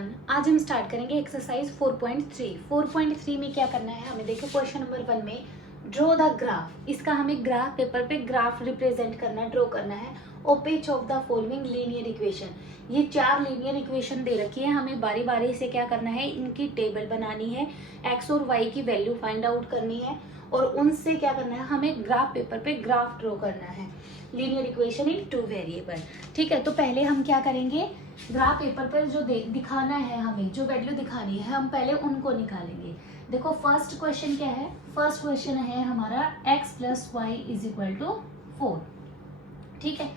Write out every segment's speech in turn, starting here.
Everyone, आज हम start करेंगे एक्सरसाइज 4.3। 4.3 में क्या करना है हमें, देखो क्वेश्चन नंबर 1 में ड्रॉ द ग्राफ। इसका हमें ग्राफ पेपर पे ग्राफ रिप्रेजेंट करना है, ड्रॉ करना है। ओपेच of the following linear equation. ये 4 लीनियर इक्वेशन दे रखी है, हमें बारी बारी से क्या करना है, इनकी टेबल बनानी है, एक्स और वाई की वैल्यू फाइंड आउट करनी है और उनसे क्या करना है, हमें ग्राफ पेपर पे ग्राफ ड्रॉ करना है। Linear equation in 2 variable. ठीक है, तो पहले हम क्या करेंगे, ग्राफ पेपर पर जो दिखाना है, हमें जो वैल्यू दिखानी है, हम पहले उनको निकालेंगे। देखो फर्स्ट क्वेश्चन क्या है, फर्स्ट क्वेश्चन है हमारा x plus y is equal to 4। ठीक है,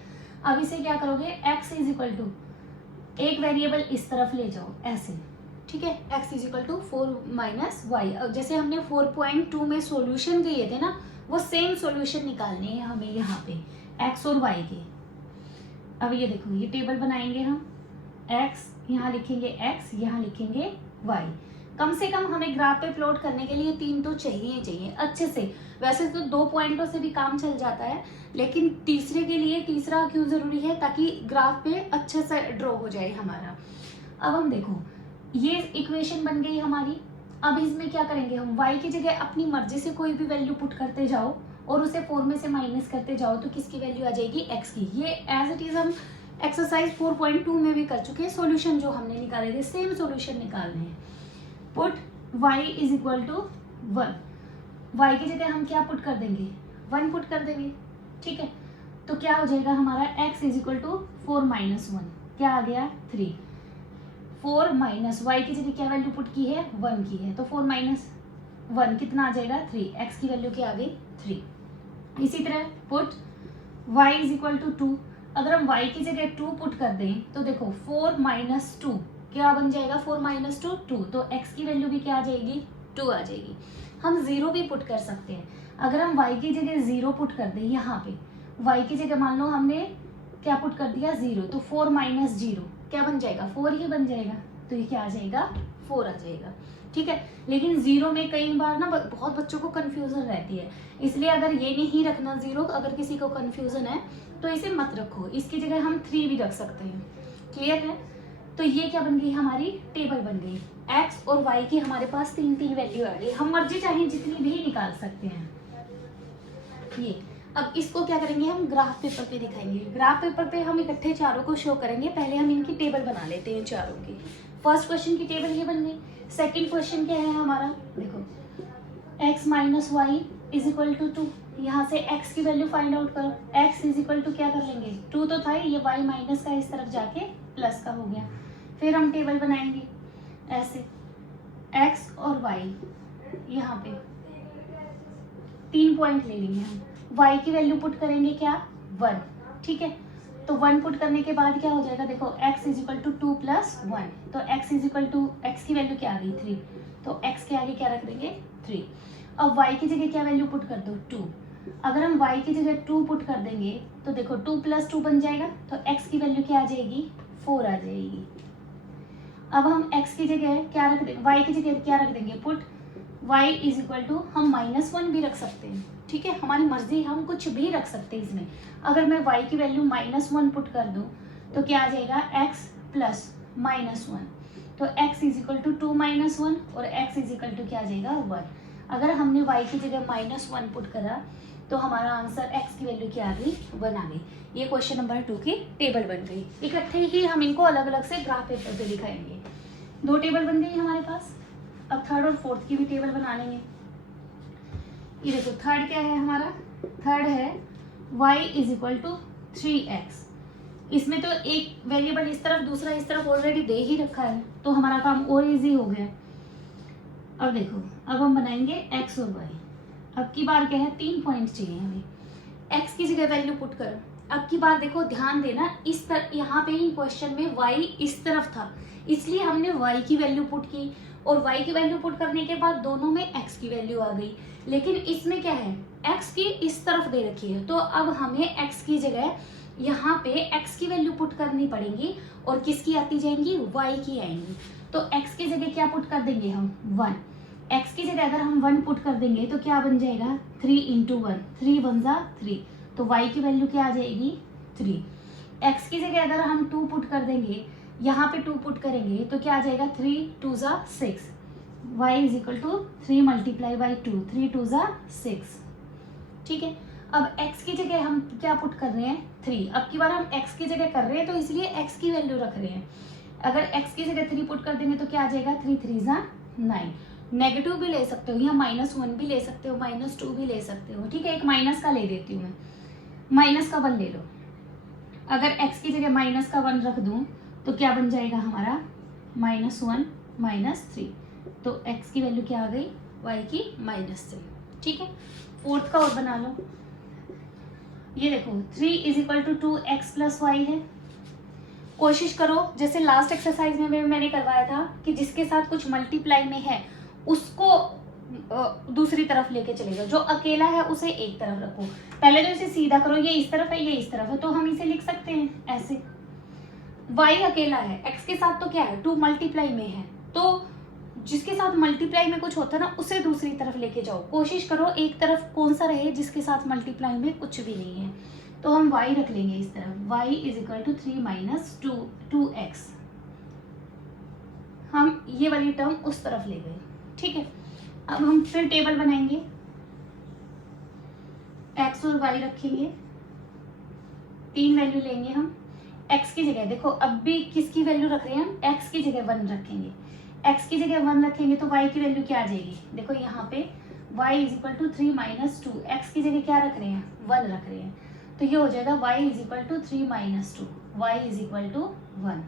अब इसे क्या करोगे, x इज इक्वल टू एक वेरिएबल इस तरफ ले जाओ ऐसे। ठीक है, x is equal to 4 minus y. जैसे हमने 4.2 में सॉल्यूशन दिए थे ना, वो सेम सॉल्यूशन निकालने हैं हमें यहाँ पे x और y के। अब ये देखो, ये टेबल बनाएंगे हम, x यहाँ लिखेंगे x, यहाँ लिखेंगे y। कम से कम हमें ग्राफ पे प्लॉट करने के लिए 3 तो चाहिए अच्छे से। वैसे तो 2 पॉइंटों से भी काम चल जाता है, लेकिन तीसरे के लिए तीसरा क्यों जरूरी है, ताकि ग्राफ पे अच्छे से ड्रॉ हो जाए हमारा। अब हम देखो, ये इक्वेशन बन गई हमारी। अब इसमें क्या करेंगे हम, y की जगह अपनी मर्जी से कोई भी वैल्यू पुट करते जाओ और उसे 4 में से माइनस करते जाओ, तो किसकी वैल्यू आ जाएगी, x की। ये एज इट इज हम एक्सरसाइज 4.2 में भी कर चुके हैं। सॉल्यूशन जो हमने निकाले थे, सेम सॉल्यूशन निकालने हैं। Put y is equal to 1। y की जगह हम क्या पुट कर देंगे, 1 पुट कर देंगे। ठीक है, तो क्या हो जाएगा हमारा, x is equal to 4 minus 1, क्या आ गया 3। 4 माइनस y की जगह क्या वैल्यू पुट की है, 1 की है, तो 4 माइनस 1 कितना आ जाएगा, 3। x की वैल्यू क्या आ गई, 3। इसी तरह put y is equal to 2। अगर हम y की जगह 2 पुट कर दें तो देखो 4 माइनस 2 क्या बन जाएगा, 4 माइनस 2 2, तो x की वैल्यू भी क्या आ जाएगी, 2 आ जाएगी। हम 0 भी पुट कर सकते हैं। अगर हम y की जगह 0 पुट कर दें, यहाँ पे y की जगह मान लो हमने क्या पुट कर दिया, 0, तो 4 माइनस 0 क्या बन जाएगा, 4 ही बन जाएगा, तो ये क्या आ जाएगा, 4 आ जाएगा। ठीक है, लेकिन 0 में कई बार ना बहुत बच्चों को कंफ्यूजन रहती है, इसलिए अगर ये नहीं रखना 0, अगर किसी को कंफ्यूजन है तो इसे मत रखो, इसकी जगह हम 3 भी रख सकते हैं। क्लियर है, तो ये क्या बन गई, हमारी टेबल बन गई। x और y की हमारे पास 3 वैल्यू आ गई, हम मर्जी चाहे जितनी भी निकाल सकते हैं। ये अब इसको क्या करेंगे, हम ग्राफ पेपर पे दिखाएंगे। ग्राफ पेपर पे हम इकट्ठे चारों को शो करेंगे। पहले हम इनकी टेबल बना लेते हैं चारों की। फर्स्ट क्वेश्चन की टेबल ये बन गई। सेकंड क्वेश्चन क्या है हमारा, देखो x minus y is equal to 2। यहाँ से x की वैल्यू फाइंड आउट करो। x इज इक्वल टू क्या कर लेंगे, 2 तो था, ये y माइनस का इस तरफ जाके प्लस का हो गया। फिर हम टेबल बनाएंगे ऐसे, x और y, यहाँ पे 3 पॉइंट ले लेंगे हम। y की वैल्यू पुट करेंगे क्या, 1। ठीक है, तो 1 पुट करने के बाद क्या हो जाएगा, देखो x is equal to 2 plus 1, तो x is equal to, x की वैल्यू क्या आ गई, 3, तो x के आगे क्या रख देंगे, 3। अब y की जगह क्या वैल्यू पुट कर दो, 2। अगर हम y की जगह 2 पुट कर देंगे तो देखो 2 प्लस 2 बन जाएगा, तो x की वैल्यू क्या आ जाएगी, 4 आ जाएगी। अब हम x की जगह क्या रख देंगे, y की जगह क्या रख देंगे, put y is equal to, हम -1 भी रख सकते हैं। ठीक है, हमारी मर्जी, हम कुछ भी रख सकते हैं इसमें। अगर मैं y की वैल्यू -1 पुट कर दूं तो क्या आ जाएगा, x प्लस -1, तो x is equal to 2 minus 1 और x इज इक्वल टू क्या आ जाएगा, 1। अगर हमने y की जगह -1 पुट करा तो हमारा आंसर x की वैल्यू क्या आ गई, 1 आ गई। ये क्वेश्चन नंबर 2 की टेबल बन गई। इकट्ठे ही हम इनको अलग अलग से ग्राफ पेपर पे दिखाएंगे। 2 टेबल बन गई हमारे पास। अब थर्ड और फोर्थ की भी टेबल बना लेंगे। ये देखो थर्ड क्या है हमारा, थर्ड है y is equal to 3x। इसमें तो एक वेरिएबल इस तरफ, दूसरा इस तरफ ऑलरेडी दे ही रखा है, तो हमारा काम और इजी हो गया। अब देखो, अब हम बनाएंगे x और y। अब की बार क्या है, 3 पॉइंट चाहिए हमें। x की जगह वैल्यू पुट करो। अब की बार देखो, ध्यान देना, इस तरह यहाँ पे ही क्वेश्चन में y इस तरफ था, इसलिए हमने y की वैल्यू पुट की, और y की वैल्यू पुट करने के बाद दोनों में x की वैल्यू आ गई। लेकिन इसमें क्या है, x की इस तरफ दे रखी है, तो अब हमें x की जगह यहाँ पे x की वैल्यू पुट करनी पड़ेगी, और किसकी आती जाएंगी, y की आएंगी। तो x की जगह क्या पुट कर देंगे हम, 1। x की जगह अगर हम 1 पुट कर देंगे तो क्या बन जाएगा, 3 इंटू 1, 3 1 जा 3, तो y की वैल्यू क्या आ जाएगी, 3। x की जगह अगर हम 2 पुट कर देंगे, यहाँ पे 2 पुट करेंगे तो क्या आ जाएगा 3 2 ज़ा 6, y is equal to 3 multiply by 2, 3 2 ज़ा 6। ठीक है, अब x की जगह हम क्या पुट कर रहे हैं 3। अब की बार हम x की जगह कर रहे हैं तो इसलिए x की वैल्यू रख रहे हैं। अगर x की जगह 3 पुट कर देंगे तो क्या आ जाएगा 3 3 ज़ा 9। नेगेटिव भी ले सकते हो या -1 भी ले सकते हो, -2 भी ले सकते हो। ठीक है, एक माइनस का ले देती हूँ मैं, माइनस का 1 ले लो। अगर x की जगह माइनस का 1 रख दूँ तो क्या बन जाएगा हमारा -1 -3। तो x की वैल्यू क्या आ गई y की -3। ठीक है, फोर्थ का और बना लो। ये देखो 3 is equal to 2x plus y है। कोशिश करो जैसे लास्ट एक्सरसाइज में मैंने करवाया था कि जिसके साथ कुछ मल्टीप्लाई में है उसको दूसरी तरफ लेके चलेगा, जो अकेला है उसे एक तरफ रखो। पहले तो इसे सीधा करो, ये इस तरफ है ये इस तरफ है, तो हम इसे लिख सकते हैं ऐसे। y अकेला है, x के साथ तो क्या है 2 मल्टीप्लाई में है, तो जिसके साथ मल्टीप्लाई में कुछ होता है ना उसे दूसरी तरफ लेके जाओ। कोशिश करो एक तरफ कौन सा रहे जिसके साथ मल्टीप्लाई में कुछ भी नहीं है। तो हम y रख लेंगे इस तरफ, y is equal to 3 minus 2x। हम ये वाली टर्म उस तरफ ले गए। ठीक है, अब हम फिर टेबल बनाएंगे, x और y रखेंगे, 3 वैल्यू लेंगे हम। x की जगह देखो अब भी किसकी वैल्यू रख रहे हैं हम, x की जगह 1 रखेंगे। x की जगह 1 रखेंगे तो y की वैल्यू क्या आ जाएगी, देखो यहाँ पे y is equal to 3 minus 2, x की जगह क्या रख रहे हैं 1 रख रहे हैं, तो ये हो जाएगा y is equal to 3 minus 2, y is equal to 1।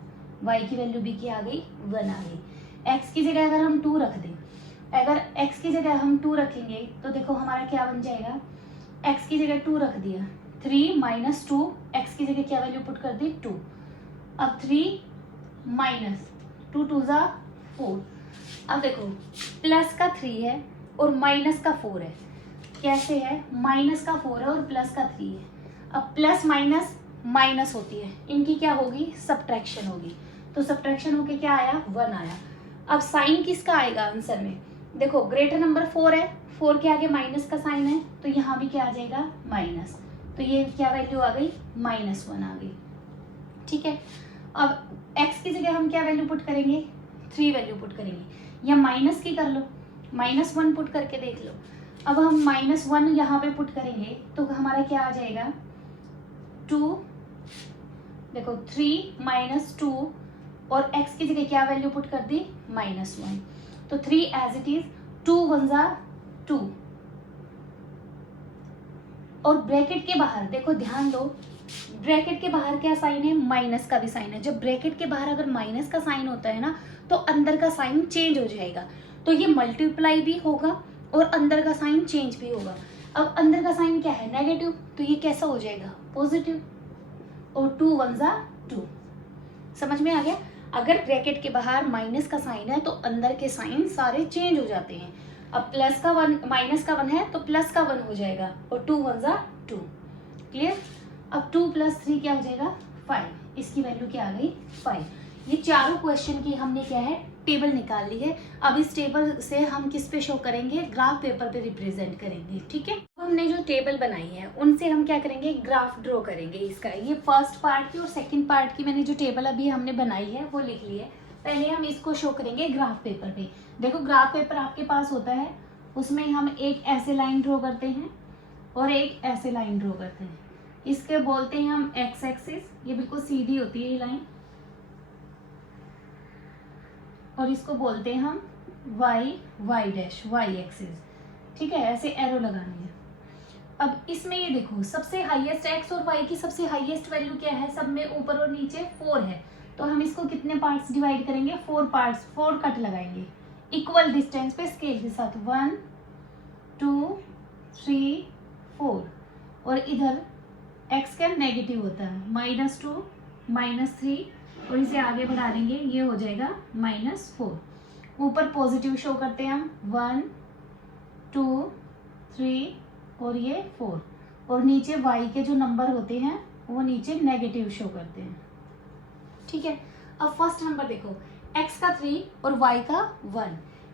y की वैल्यू भी क्या आ गई 1 आ गई। x की जगह अगर हम 2 रख दें, अगर x की जगह हम 2 रखेंगे तो देखो हमारा क्या बन जाएगा, x की जगह 2 रख दिया, 3 माइनस 2, x की जगह क्या वैल्यू पुट कर दी 2। अब 3 माइनस 2 2 ज़ा 4। अब देखो प्लस का 3 है और माइनस का 4 है। कैसे है, माइनस का 4 है और प्लस का 3 है। अब प्लस माइनस माइनस होती है, इनकी क्या होगी सब्ट्रैक्शन होगी, तो सब्ट्रैक्शन होके क्या आया 1 आया। अब साइन किसका आएगा आंसर में, देखो ग्रेटर नंबर 4 है, 4 के आगे माइनस का साइन है, तो यहाँ भी क्या आ जाएगा माइनस, तो ये क्या वैल्यू आ गई -1 आ गई। ठीक है, अब x की जगह हम क्या वैल्यू पुट करेंगे 3 वैल्यू पुट करेंगे, या माइनस की कर लो, -1 पुट करके देख लो। अब हम -1 यहाँ पे पुट करेंगे तो हमारा क्या आ जाएगा 2, देखो 3 माइनस 2 और x की जगह क्या वैल्यू पुट कर दी -1, तो 3 एज इट इज, 2 1 ज़ा 2। और ब्रैकेट के बाहर देखो ध्यान दो, ब्रैकेट के बाहर क्या साइन है माइनस का भी साइन है। जब ब्रैकेट के बाहर अगर माइनस का साइन होता है ना तो अंदर का साइन चेंज हो जाएगा, तो ये मल्टीप्लाई भी होगा और अंदर का साइन चेंज भी होगा। अब अंदर का साइन क्या है नेगेटिव, तो ये कैसा हो जाएगा पॉजिटिव, और 2 1 ज़ा 2। समझ में आ गया, अगर ब्रैकेट के बाहर माइनस का साइन है तो अंदर के साइन सारे चेंज हो जाते हैं। अब प्लस का 1 माइनस का 1 है तो प्लस का 1 हो जाएगा, और 2 1 ज़ा 2। क्लियर, अब 2 + 3 क्या हो जाएगा 5, इसकी वैल्यू क्या आ गई 5। ये चारों क्वेश्चन की हमने क्या है टेबल निकाल ली है। अब इस टेबल से हम किस पे शो करेंगे, ग्राफ पेपर पे रिप्रेजेंट करेंगे। ठीक है, हमने जो टेबल बनाई है उनसे हम क्या करेंगे ग्राफ ड्रॉ करेंगे इसका। ये फर्स्ट पार्ट की और सेकंड पार्ट की मैंने जो टेबल अभी हमने बनाई है वो लिख ली है। पहले हम इसको शो करेंगे ग्राफ पेपर पे। देखो ग्राफ पेपर आपके पास होता है, उसमें हम एक ऐसे लाइन ड्रॉ करते हैं और एक ऐसे लाइन ड्रॉ करते हैं। इसके बोलते हैं हम एक्स एक्सिस, ये बिल्कुल सीधी होती है ये लाइन, और इसको बोलते हैं हम वाई डैश वाई एक्सिस। ठीक है, ऐसे एरो लगानी है। अब इसमें ये देखो सबसे हाईएस्ट एक्स और वाई की सबसे हाईएस्ट वैल्यू क्या है, सब में ऊपर और नीचे 4 है, तो हम इसको कितने पार्ट्स डिवाइड करेंगे 4 पार्ट्स, 4 कट लगाएंगे इक्वल डिस्टेंस पे स्केल के साथ 1 2 3 4, और इधर x का नेगेटिव होता है -2 -3, और इसे आगे बढ़ा देंगे ये हो जाएगा -4। ऊपर पॉजिटिव शो करते हैं हम 1 2 3 और ये 4, और नीचे y के जो नंबर होते हैं वो नीचे नेगेटिव शो करते हैं। ठीक है, अब फर्स्ट नंबर देखो x का 3 और y का 1,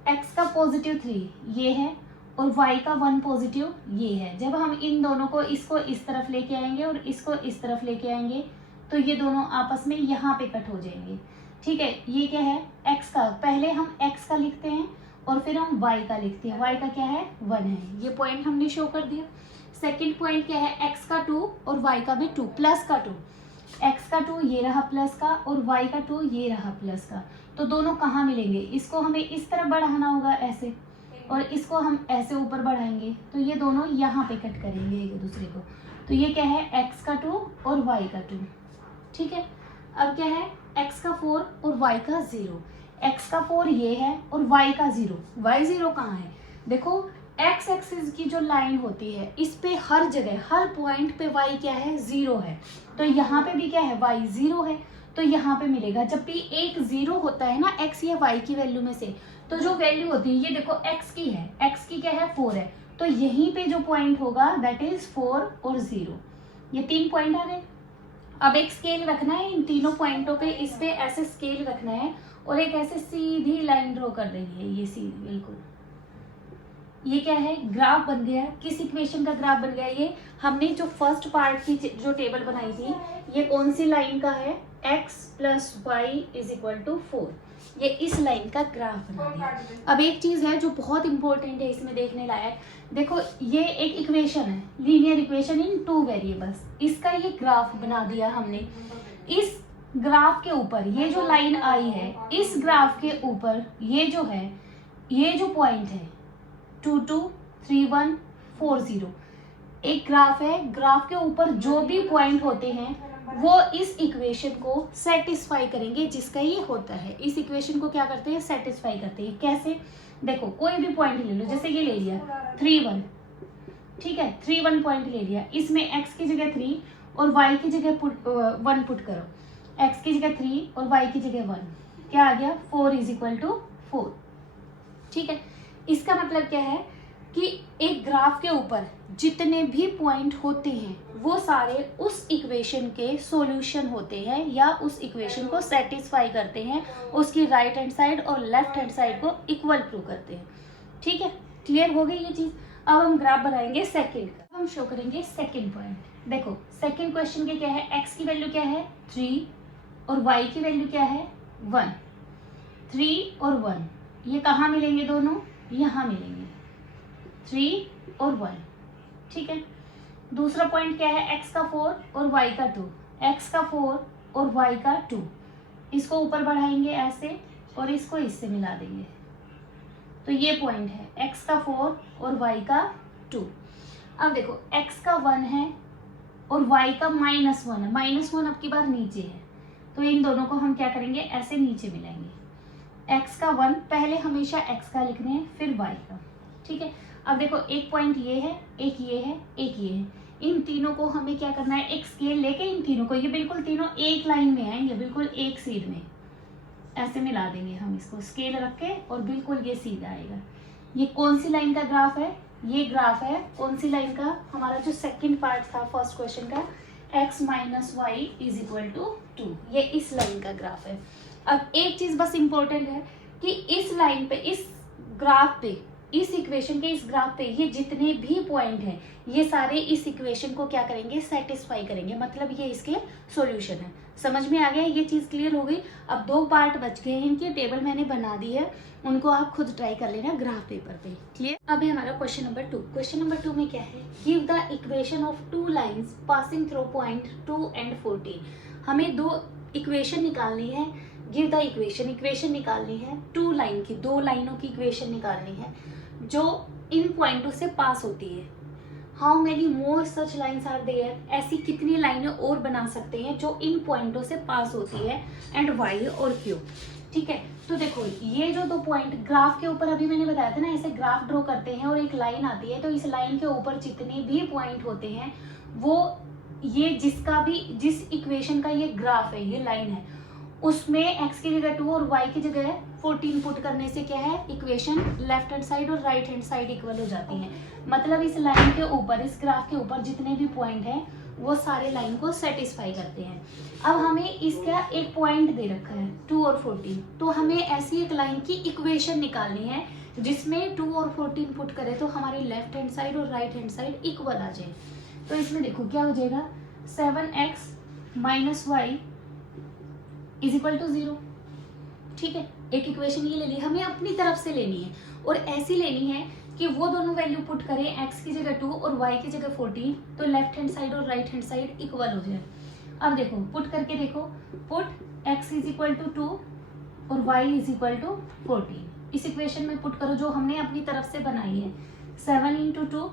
x का +3 ये है और y का 1 पॉजिटिव ये है। जब हम इन दोनों को इसको इस तरफ लेके आएंगे और इसको इस तरफ लेके आएंगे तो ये दोनों आपस में यहाँ पे कट हो जाएंगे। ठीक है, ये क्या है x का, पहले हम x का लिखते हैं और फिर हम y का लिखते हैं, y का क्या है 1 है, ये पॉइंट हमने शो कर दिया। सेकंड पॉइंट क्या है, x का 2 और y का भी 2, प्लस का 2, x का 2 ये रहा प्लस का और y का 2 ये रहा प्लस का, तो दोनों कहाँ मिलेंगे, इसको हमें इस तरफ बढ़ाना होगा ऐसे, और इसको हम ऐसे ऊपर बढ़ाएंगे, तो ये दोनों यहाँ पे कट करेंगे एक दूसरे को, तो ये क्या है x का 2 और y का 2, ठीक है। अब क्या है x का 4 और y का 0, x का 4 ये है और y का 0, y 0 कहाँ है, देखो x एक्सिस की जो लाइन होती है इस पे हर जगह हर पॉइंट पे y क्या है 0 है, तो यहाँ पे भी क्या है y 0 है, तो यहाँ पे मिलेगा, जब भी एक 0 होता है ना x या y की वैल्यू में से, तो जो वैल्यू होती है ये देखो x की है, x की क्या है 4 है, तो यहीं पे जो पॉइंट होगा दैट इज 4 और 0, ये 3 पॉइंट आ गए। अब एक स्केल रखना है इन तीनों पॉइंटों पे, इस पे ऐसे स्केल रखना है और एक ऐसे सीधी लाइन ड्रॉ कर देनी है, ये सीधी बिल्कुल, ये क्या है ग्राफ बन गया, किस इक्वेशन का ग्राफ बन गया, ये हमने जो फर्स्ट पार्ट की जो टेबल बनाई थी, ये कौन सी लाइन का है, x plus y is equal to 4, ये इस लाइन का ग्राफ बना दिया। अब एक चीज है जो बहुत इंपॉर्टेंट है इसमें देखने लायक, देखो ये एक इक्वेशन है, लीनियर इक्वेशन इन 2 वेरिएबल्स, इसका ये ग्राफ बना दिया हमने। इस ग्राफ के ऊपर ये जो लाइन आई है, इस ग्राफ के ऊपर ये जो है, ये जो पॉइंट है 2 2 3 1 4 0, एक ग्राफ है, ग्राफ के ऊपर जो भी पॉइंट होते हैं वो इस इक्वेशन को सेटिस्फाई करेंगे, जिसका ये होता है, इस इक्वेशन को क्या करते हैं सेटिस्फाई करते हैं। कैसे, देखो कोई भी पॉइंट ले लो, जैसे ये ले लिया 3 1, ठीक है 3 1 पॉइंट ले लिया, इसमें x की जगह 3 और y की जगह 1 पुट करो, x की जगह 3 और y की जगह 1, क्या आ गया 4 इज इक्वल टू 4, ठीक है। इसका मतलब क्या है कि एक ग्राफ के ऊपर जितने भी पॉइंट होते हैं वो सारे उस इक्वेशन के सॉल्यूशन होते हैं या उस इक्वेशन को सेटिस्फाई करते हैं, उसकी राइट हैंड साइड और लेफ्ट हैंड साइड को इक्वल प्रूव करते हैं, ठीक है। क्लियर हो गई ये चीज। अब हम ग्राफ बनाएंगे सेकंड का, हम शो करेंगे सेकंड पॉइंट। देखो सेकंड क्वेश्चन के क्या है, x की वैल्यू क्या है 3 और y की वैल्यू क्या है 1, 3 और 1 ये कहाँ मिलेंगे, दोनों यहाँ मिलेंगे 3 और 1, ठीक है। दूसरा पॉइंट क्या है, x का 4 और y का 2, x का 4 और y का 2, इसको ऊपर बढ़ाएंगे ऐसे और इसको इससे मिला देंगे, तो ये पॉइंट है x का 4 और y का 2। अब देखो x का 1 है और y का -1 है, -1 अब की बार नीचे है, तो इन दोनों को हम क्या करेंगे ऐसे नीचे मिलाएंगे, x का 1 पहले हमेशा x का लिखने हैं फिर y का, ठीक है। अब देखो एक पॉइंट ये है, एक ये है, एक ये है, इन तीनों को हमें क्या करना है, एक स्केल लेके इन तीनों को, ये बिल्कुल तीनों एक लाइन में आएंगे, बिल्कुल एक सीध में ऐसे मिला देंगे हम इसको स्केल रख के और बिल्कुल ये सीधा आएगा। ये कौन सी लाइन का ग्राफ है, ये ग्राफ है कौन सी लाइन का, हमारा जो सेकंड पार्ट था फर्स्ट क्वेश्चन का, x minus y is equal to 2, ये इस लाइन का ग्राफ है। अब एक चीज बस इंपॉर्टेंट है कि इस लाइन पे, इस ग्राफ पे, इस इक्वेशन के इस ग्राफ पे ये जितने भी पॉइंट हैं ये सारे इस इक्वेशन को क्या करेंगे सेटिस्फाई करेंगे, मतलब ये इसके सॉल्यूशन है। समझ में आ गया, ये चीज क्लियर हो गई। अब 2 पार्ट बच गए हैं, इनकी टेबल मैंने बना दी है, उनको आप खुद ट्राई कर लेना ग्राफ पेपर पे, क्लियर। अब है हमारा क्वेश्चन नंबर 2। क्वेश्चन नंबर 2 में क्या है, give the equation of 2 lines passing through point 2 and 14। हमें 2 इक्वेशन निकालनी है, गिव द इक्वेशन, इक्वेशन निकालनी है 2 लाइन की, 2 लाइनों की इक्वेशन निकालनी है जो इन पॉइंटों से पास होती है। How many more such lines are there, ऐसी कितनी लाइनें और बना सकते हैं जो इन पॉइंटों से पास होती है, एंड वाई और क्यू, ठीक है। तो देखो ये जो 2 पॉइंट ग्राफ के ऊपर अभी मैंने बताया था ना, ऐसे ग्राफ ड्रॉ करते हैं और एक लाइन आती है, तो इस लाइन के ऊपर जितने भी पॉइंट होते हैं वो ये जिसका भी, जिस इक्वेशन का ये ग्राफ है, ये लाइन है, उसमें x की जगह 2 और y की जगह 14 पुट करने से क्या है, इक्वेशन लेफ्ट हैंड साइड और राइट हैंड साइड इक्वल हो जाती है। मतलब इस लाइन के ऊपर, इस ग्राफ के ऊपर जितने भी पॉइंट हैं वो सारे लाइन को सेटिस्फाई करते हैं। अब हमें इसका एक पॉइंट दे रखा है 2 और 14, तो हमें ऐसी एक लाइन की इक्वेशन निकालनी है जिसमें 2 और 14 पुट करें तो हमारी लेफ्ट हैंड साइड और राइट हैंड साइड इक्वल आ जाए। तो इसमें देखो क्या हो जाएगा, 7x minus y is equal to 0, ठीक है, एक इक्वेशन ये ले ली, हमें अपनी तरफ से लेनी है और ऐसी लेनी है कि वो दोनों वैल्यू पुट करें, x की जगह 2 और y की जगह 14, तो लेफ्ट हैंड साइड और राइट हैंड साइड इक्वल हो जाए। अब देखो पुट करके देखो, put x is equal to 2 और y इज इक्वल टू 14, इस इक्वेशन में पुट करो जो हमने अपनी तरफ से बनाई है। 7 इंटू 2,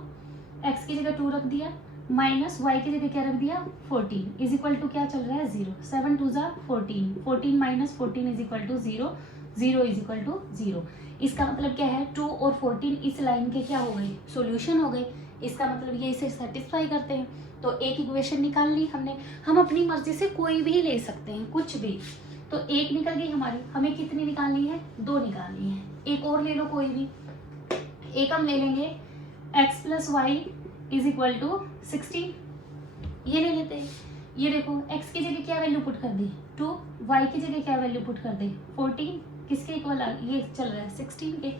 x की जगह 2 रख दिया, माइनस y की जगह क्या रख दिया 14, इज इक्वल टू क्या चल रहा है 0, 7 2 जा 14, 14 minus 14 is equal to 0, 0 is equal to 0। इसका मतलब क्या है 2 और 14 इस लाइन के क्या हो गए, सॉल्यूशन हो गए। इसका मतलब ये इसे सेटिस्फाई करते हैं। तो एक इक्वेशन निकाल ली हमने, हम अपनी मर्जी से कोई भी ले सकते हैं, कुछ भी। तो एक निकल गई हमारी, हमें कितनी निकालनी है, 2 निकालनी है। एक और ले लो कोई भी, एक हम ले लेंगे x plus y is equal to 16, ये ले लेते हैं। ये देखो x की जगह क्या वैल्यू पुट कर दी 2, y की जगह क्या वैल्यू पुट कर दे 14, किसके इक्वल ये चल रहा है 16 के,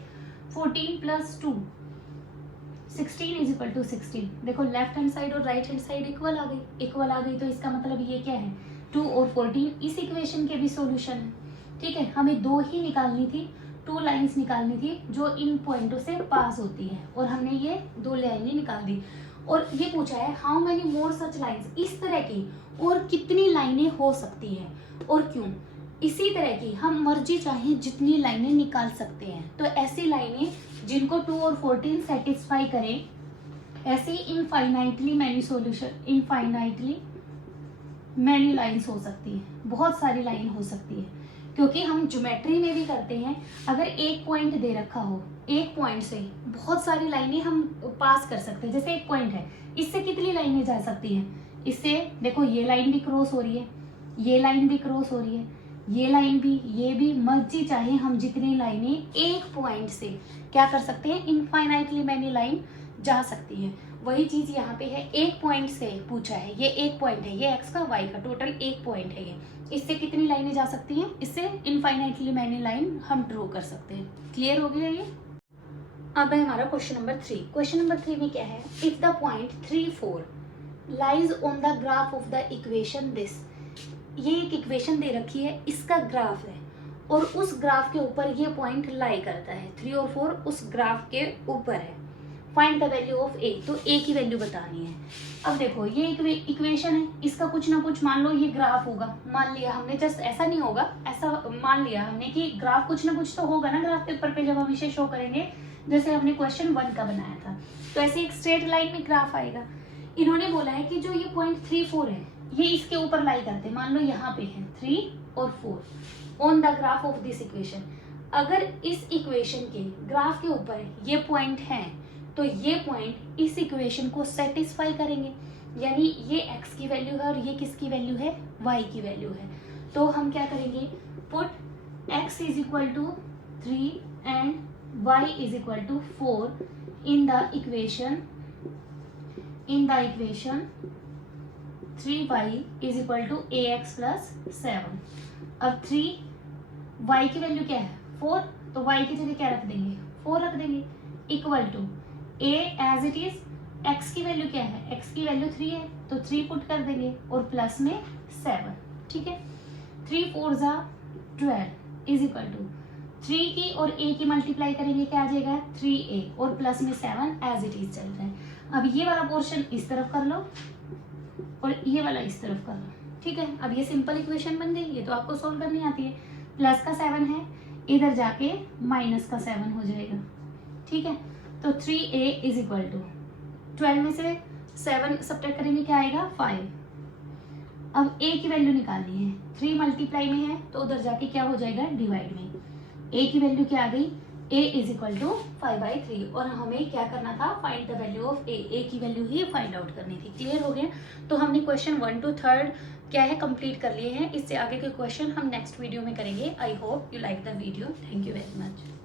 14 प्लस 2 16 इज इक्वल टू 16। देखो लेफ्ट हैंड साइड और राइट हैंड साइड इक्वल आ गई, इक्वल आ गई, तो इसका मतलब ये क्या है 2 और 14 इस इक्वेशन के भी सॉल्यूशन है। ठीक है, हमें 2 ही निकालनी थी, 2 लाइंस निकालनी थी जो इन पॉइंटों से पास होती है, और हमने ये 2 लाइनें निकाल दी। और ये पूछा है how many more such lines, इस तरह की और कितनी लाइनें हो सकती है और क्यों। इसी तरह की हम मर्जी चाहे जितनी लाइनें निकाल सकते हैं। तो ऐसी लाइनें जिनको 2 और 14 सेटिस्फाई करें, ऐसी infinitely many solution, infinitely many lines हो सकती है, बहुत सारी लाइन हो सकती है। क्योंकि हम ज्योमेट्री में भी करते हैं, अगर एक पॉइंट दे रखा हो, एक पॉइंट से बहुत सारी लाइनें हम पास कर सकते हैं। जैसे एक पॉइंट है, इससे कितनी लाइनें जा सकती हैं, इससे देखो ये लाइन भी क्रॉस हो रही है, ये लाइन भी क्रॉस हो रही है, ये लाइन भी, ये भी, मर्जी चाहे हम जितनी लाइनें एक पॉइंट से क्या कर सकते हैं, इनफाइनाइटली मैनी लाइन जा सकती है। वही चीज यहाँ पे है, एक पॉइंट से पूछा है, ये एक पॉइंट है, ये x का y का टोटल एक पॉइंट है ये, इससे कितनी लाइनें जा सकती हैं, इससे इनफाइनाइटली मैनी लाइन हम ड्रॉ कर सकते हैं। क्लियर हो गया ये। अब है हमारा क्वेश्चन नंबर 3। क्वेश्चन नंबर 3 में क्या है, if the point 3 4 lies on the graph of the equation this, ये एक इक्वेशन दे रखी है, इसका ग्राफ है और उस ग्राफ के ऊपर ये पॉइंट लाई करता है, 3 और 4 उस ग्राफ के ऊपर है। Find the value of a, तो a की वैल्यू बतानी है। अब देखो ये इक्वेशन है, इसका कुछ ना कुछ मान लो ये ग्राफ होगा, मान लिया हमने, जस्ट ऐसा नहीं होगा, ऐसा मान लिया हमने कि ग्राफ कुछ ना कुछ तो होगा ना ग्राफ पेपर पे जब हम इसे शो करेंगे, जैसे हमने क्वेश्चन 1 का बनाया था। तो ऐसे एक स्ट्रेट लाइन में ग्राफ आएगा। इन्होंने बोला है कि जो ये पॉइंट 3 4 है ये इसके ऊपर लाई करते हैं, मान लो यहाँ पे है 3 और 4 on the graph of this equation. अगर इस इक्वेशन के ग्राफ के ऊपर ये पॉइंट है तो ये पॉइंट इस इक्वेशन को सेटिस्फाई करेंगे, यानी ये x की वैल्यू है और ये किसकी वैल्यू है, y की वैल्यू है। तो हम क्या करेंगे, put x is equal to 3 and y is equal to 4 in the equation 3y is equal to ax plus 7। अब 3y की वैल्यू क्या है 4, तो y की जगह क्या रख देंगे 4 रख देंगे, equal to a as it is, x की वैल्यू क्या है, x की वैल्यू 3 है तो 3 पुट कर देंगे और प्लस में 7। ठीक है, 3 4 जा 12 इज इक्वल टू 3 की और a की मल्टीप्लाई करेंगे क्या आ जाएगा 3a और प्लस में 7 एज इट इज चल रहा है। अब ये वाला पोर्शन इस तरफ कर लो और ये वाला इस तरफ कर लो। ठीक है, अब ये सिंपल इक्वेशन बन गई, ये तो आपको सोल्व करनी आती है। प्लस का 7 है, इधर जाके माइनस का 7 हो जाएगा। ठीक है, तो 3a इज इक्वल टू 12 में से 7 सब्ट्रैक्ट करेंगे क्या आएगा 5। अब a की वैल्यू निकालनी है, 3 मल्टीप्लाई में है तो उधर जाके क्या हो जाएगा डिवाइड में। a की वैल्यू क्या आ गई, a इज इक्वल टू 5/3 और हमें क्या करना था, find the value of a की वैल्यू ही फाइंड आउट करनी थी। क्लियर हो गया। तो हमने क्वेश्चन 1 to 3 क्या है कंप्लीट कर लिए हैं। इससे आगे के क्वेश्चन हम नेक्स्ट वीडियो में करेंगे। I hope you like the video. Thank you very much.